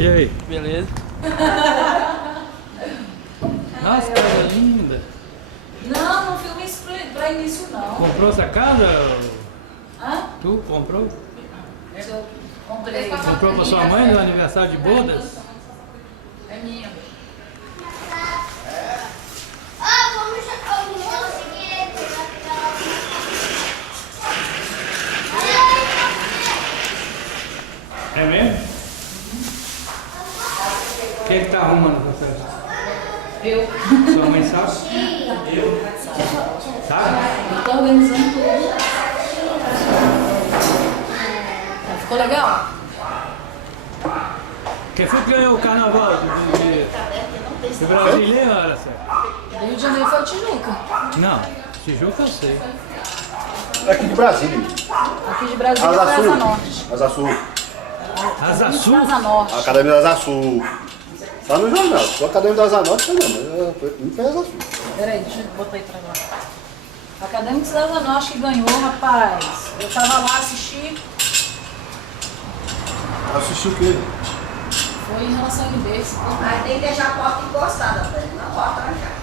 E aí? Beleza? Nossa, casa linda. Não filme isso pra início não. Comprou essa casa? Hã? Tu comprou? Eu comprei. Comprou pra sua mãe no aniversário de bodas? É minha. É mesmo? Quem é que tá arrumando essa festa? Eu. Sua mãe sabe? Sabe? Eu tô organizando tudo. Ficou legal? Quem foi que ganhou o carnaval de Brasília, olha só? Rio de Janeiro foi o Tijuca. Não, Tijuca eu sei. Aqui de Brasília. Aqui de Brasília foi Asa Asa Sul. Norte. Asa Sul. Asa Sul? Asa Norte. Academia das Asa Sul. Tá no jornal. Só a Academia das Asa Norte, não, mas não foi Asa Sul. Peraí, deixa eu botar aí pra lá. Acadêmicos da Asa Norte que ganhou, rapaz. Eu tava lá assisti. Assistiu o quê? Foi em relação a desse. Aí tem que deixar a porta encostada, não a porta na chave.